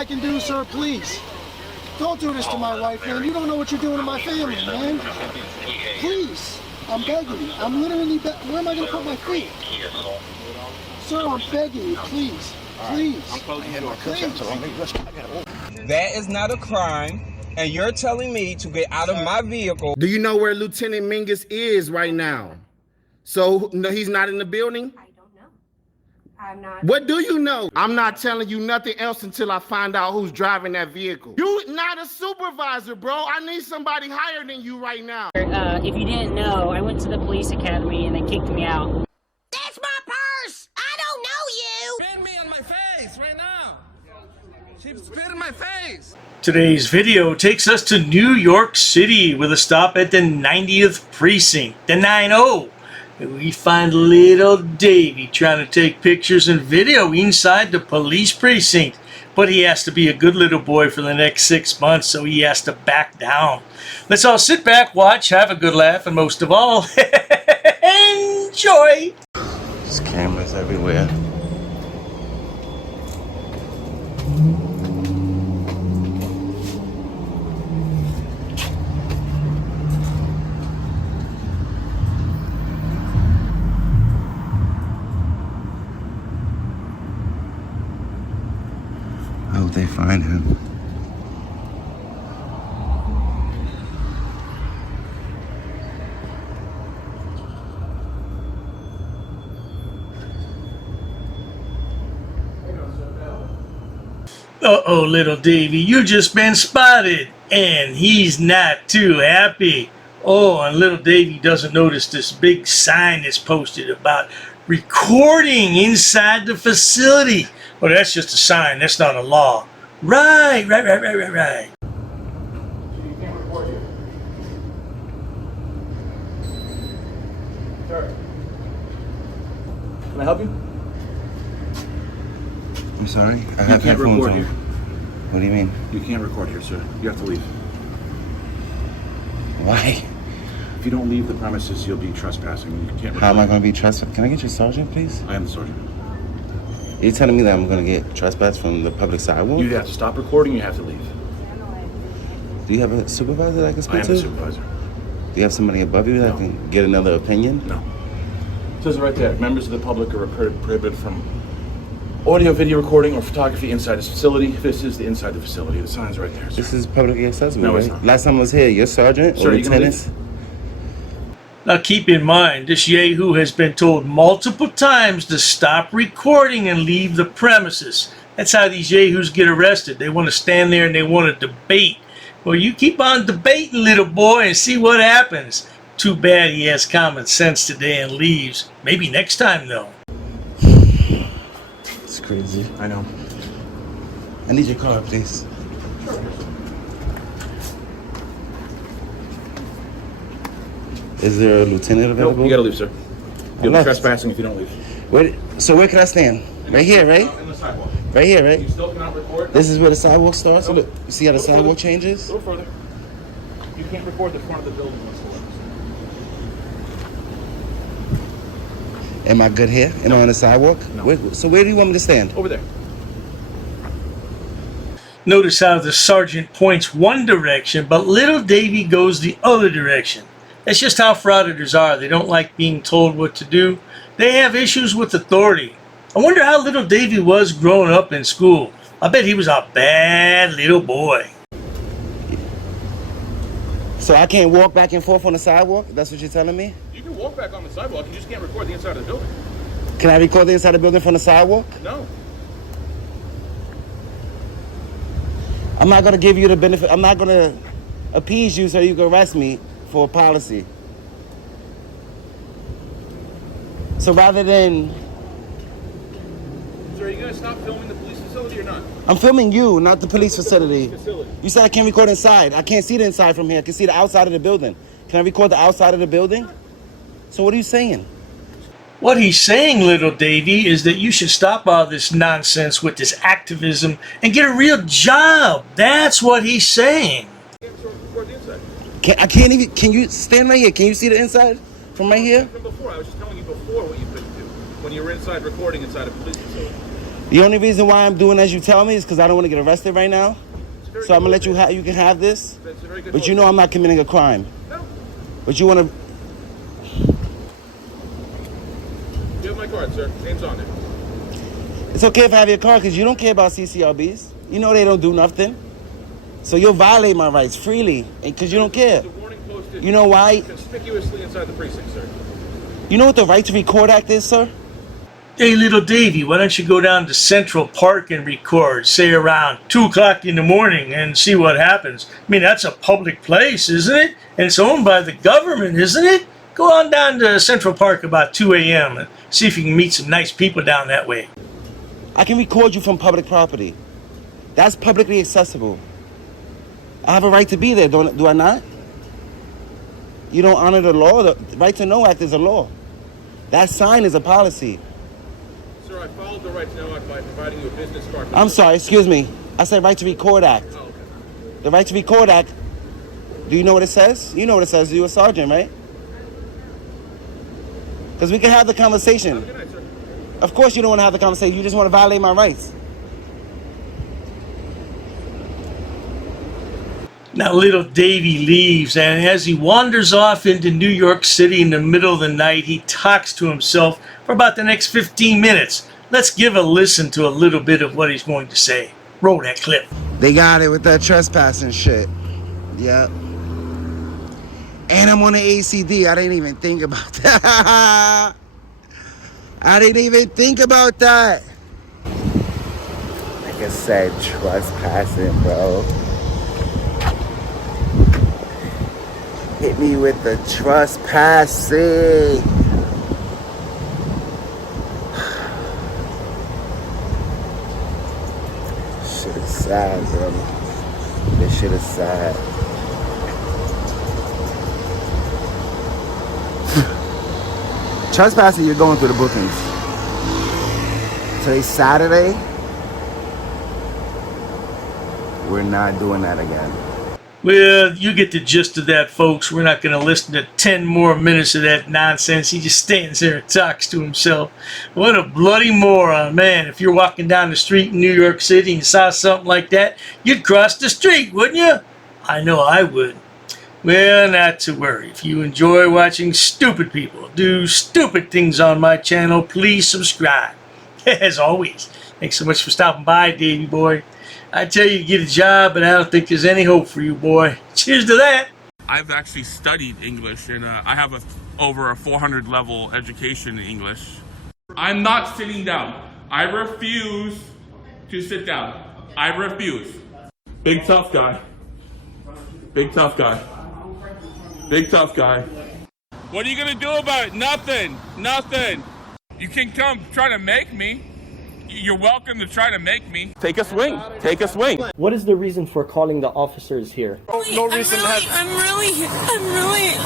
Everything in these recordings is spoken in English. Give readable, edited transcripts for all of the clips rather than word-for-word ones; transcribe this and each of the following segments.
I can do, sir, please. Don't do this to my wife, man. You don't know what you're doing to my family, man. Please. I'm begging you. I'm literally where am I going to put my feet? Sir, I'm begging you, please. Please. Please. That is not a crime, and you're telling me to get out of my vehicle. Do you know where Lieutenant Mingus is right now? So, no, he's not in the building? I don't know. I'm not. What do you know? I'm not telling you nothing else until I find out who's driving that vehicle. You not a supervisor, bro. I need somebody higher than you right now. If you didn't know, I went to the police academy and they kicked me out. That's my purse! I don't know you! Spit me on my face right now. She spit in my face. Today's video takes us to New York City with a stop at the 90th Precinct, the 90. And we find little Davey trying to take pictures and video inside the police precinct. But he has to be a good little boy for the next 6 months, so he has to back down. Let's all sit back, watch, have a good laugh, and most of all, enjoy! There's cameras everywhere. I hope they find him. Uh-oh, little Davey, you just been spotted. And he's not too happy. Oh, and little Davey doesn't notice this big sign that's posted about recording inside the facility. Well, that's just a sign. That's not a law. Right. You can't record here. Sir. Can I help you? I'm sorry? I have headphones on. What do you mean? You can't record here, sir. You have to leave. Why? If you don't leave the premises, you'll be trespassing. You can't record. How am I going to be trespassing? Can I get your sergeant, please? I am the sergeant. You're telling me that I'm going to get trespassed from the public sidewalk? You have to stop recording, you have to leave. Do you have a supervisor that I can speak to? I am the supervisor. Do you have somebody above you that can get another opinion? No. It says it right there. Members of the public are prohibited from audio, video recording, or photography inside this facility. This is the inside the facility. The sign's right there, sir. This is publicly accessible, No, right? it's not. Last time I was here, your sergeant Sir, or you gonna lieutenant? Now keep in mind, this yahoo has been told multiple times to stop recording and leave the premises. That's how these yahoos get arrested. They want to stand there and they want to debate. Well, you keep on debating, little boy, and see what happens. Too bad he has common sense today and leaves. Maybe next time, though. It's crazy. I know. I need your car, please. Is there a lieutenant available? Nope, you gotta leave, sir. You'll be left. trespassing if you don't leave. So where can I stand? Right here, right? In the sidewalk. Right here, right? You still cannot record. This is where the sidewalk starts? Nope. Look, you see how the Go sidewalk further. changes? A little further. You can't record the front of the building whatsoever. Am I good here? Am I on the sidewalk? No. So where do you want me to stand? Over there. Notice how the sergeant points one direction, but little Davey goes the other direction. That's just how Frauditors are. They don't like being told what to do. They have issues with authority. I wonder how little Davey was growing up in school. I bet he was a bad little boy. So I can't walk back and forth on the sidewalk? That's what you're telling me? You can walk back on the sidewalk. You just can't record the inside of the building. Can I record the inside of the building from the sidewalk? No. I'm not going to give you the benefit. I'm not going to appease you so you can arrest me for a policy. So rather than... Sir, are you going to stop filming the police facility or not? I'm filming you, not the police facility. Facility. You said I can't record inside. I can't see the inside from here. I can see the outside of the building. Can I record the outside of the building? So what are you saying? What he's saying, little Davey, is that you should stop all this nonsense with this activism and get a real job. That's what he's saying. Record the inside. I can't even... Can you stand right here? Can you see the inside from right here? From before, I was just telling you before what you couldn't do when you were inside recording inside a police facility. The only reason why I'm doing as you tell me is because I don't want to get arrested right now. So I'm gonna let you you can have this. But you know I'm not committing a crime. No. But you want to. You have my card, sir. Name's on it. It's okay if I have your card because you don't care about CCRBs. You know they don't do nothing. So you'll violate my rights freely because you don't care. There's a warning posted You know why? conspicuously inside the precinct, sir. You know what the Right to Record Act is, sir? Hey, little Davey, why don't you go down to Central Park and record, say around 2 o'clock in the morning, and see what happens? I mean, that's a public place, isn't it? And it's owned by the government, isn't it? Go on down to Central Park about 2 a.m. and see if you can meet some nice people down that way. I can record you from public property. That's publicly accessible. I have a right to be there, do I not? You don't honor the law? The Right to Know Act is a law. That sign is a policy. Sir, I followed the Right to Know Act by providing you a business card. I'm sorry, excuse me. I said Right to Record Act. Oh, okay. The Right to Record Act, do you know what it says? You know what it says. You're a sergeant, right? Because we can have the conversation. Good night, sir. Of course you don't want to have the conversation. You just want to violate my rights. Now little Davey leaves, and as he wanders off into New York City in the middle of the night, he talks to himself for about the next 15 minutes. Let's give a listen to a little bit of what he's going to say. Roll that clip. They got it with that trespassing shit. Yep. And I'm on the ACD. I didn't even think about that. I didn't even think about that. Like I said, trespassing, bro. Hit me with the trespassing. Shit is sad, bro. This shit is sad. Trespassing, you're going through the bookings. Today's Saturday. We're not doing that again. Well, you get the gist of that, folks. We're not going to listen to 10 more minutes of that nonsense. He just stands there and talks to himself. What a bloody moron, man. If you're walking down the street in New York City and saw something like that, you'd cross the street, wouldn't you? I know I would. Well, not to worry. If you enjoy watching stupid people do stupid things on my channel, please subscribe. As always, thanks so much for stopping by, DaveyBoy. I tell you to get a job, but I don't think there's any hope for you, boy. Cheers to that. I've actually studied English, and I have over a 400 level education in English. I'm not sitting down. I refuse to sit down. I refuse. Big tough guy. Big tough guy. Big tough guy. What are you gonna do about it? Nothing. Nothing. You can come try to make me. You're welcome to try to make me. Take a swing. Take a swing. What is the reason for calling the officers here? No reason. I'm really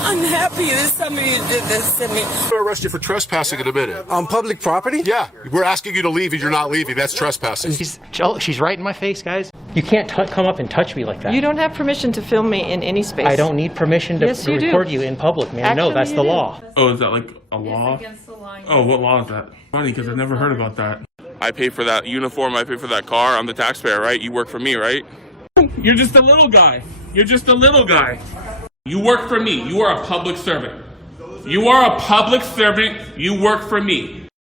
unhappy that somebody did this to me. We'll arrest you for trespassing in a minute. On public property? Yeah, we're asking you to leave and you're not leaving. That's trespassing. She's right in my face, guys. You can't come up and touch me like that. You don't have permission to film me in any space. I don't need permission to Yes, you do. record you in public, man. Actually, no, that's you the do. law. Oh, is that like a law? Against the law. Oh, what law is that? Funny, because I never heard about that. I pay for that uniform, I pay for that car, I'm the taxpayer, right? You work for me, right? You're just a little guy. You're just a little guy. You work for me. You are a public servant. You are a public servant. You work for me.